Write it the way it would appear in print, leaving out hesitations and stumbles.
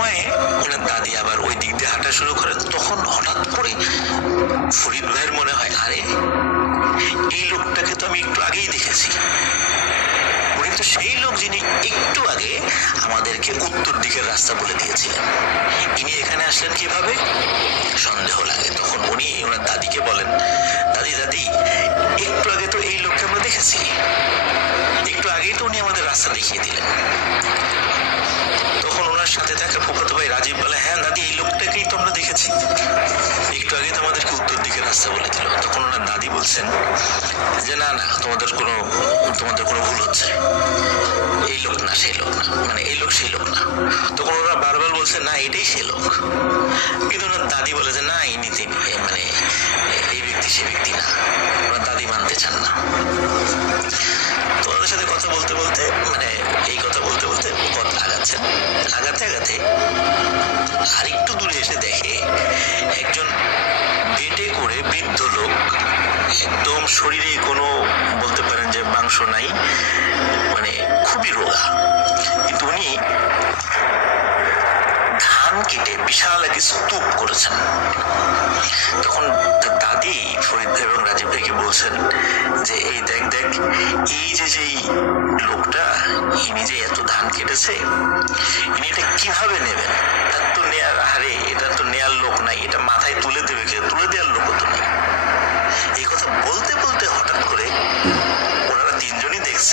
সময় ওনার দাদি আবার ওই দিক দিয়ে হাঁটা শুরু করেন। তখন হঠাৎ করে ফরিদ ভাইয়ের মনে হয়, আরে এই লোকটাকে তো আমি একটু আগেই দেখেছি, উনি তো সেই লোক যিনি একটু আগে আমাদেরকে উত্তর দিকের রাস্তা বলে দিয়েছিলেন। ইনি এখানে আসলেন কিভাবে? সন্দেহ লাগে। তখন উনি ওনার দাদিকে বলেন, দাদি দাদি একটু আগে তো এই লোককে আমরা দেখেছি, একটু আগেই তো উনি আমাদের রাস্তা দেখিয়ে দিলেন। তখন ওনার সাথে থাকা ফুফাতো ভাই রাজীব বলে, হ্যাঁ দাদি এই লোকটাকেই তো আমরা দেখেছি, একটু আগে তো আমাদেরকে উত্তর দিকের রাস্তা বলে দিল। তখন ওনার দাদি বলছেন যে না না, তোমাদের কোনো ভুল হচ্ছে, এই লোক না সেই লোক না, মানে এই লোক সেই লোক না। তখন ওরা বারবার বলছে না এটাই সেই লোক, কিন্তু ওনার দাদি বলে যে না ইনি তিনি, মানে এই ব্যক্তি সে ব্যক্তি না। ওনার দাদি মানতে চান না। তোমাদের সাথে কথা বলতে বলতে, মানে এই কথা বলতে বলতে পথ আগাচ্ছেন, আগাতে আগাতে আরেকটু দূরে এসে দেখে একজন বেটে করে বৃদ্ধ লোক, একদম শরীরে কোনো বলতে পারেন যে মাংস নাই, মানে খুবই রোগা, কিন্তু উনি ধান কেটে বিশাল এক স্তূপ করেছেন। তখন দাদি ফরিদ এবং রাজীব ভাইকে বলছেন যে এই দেখ দেখ, এই যে যেই লোকটা, ইনি যে এত ধান কেটেছে, ইনি এটা কিভাবে নেবে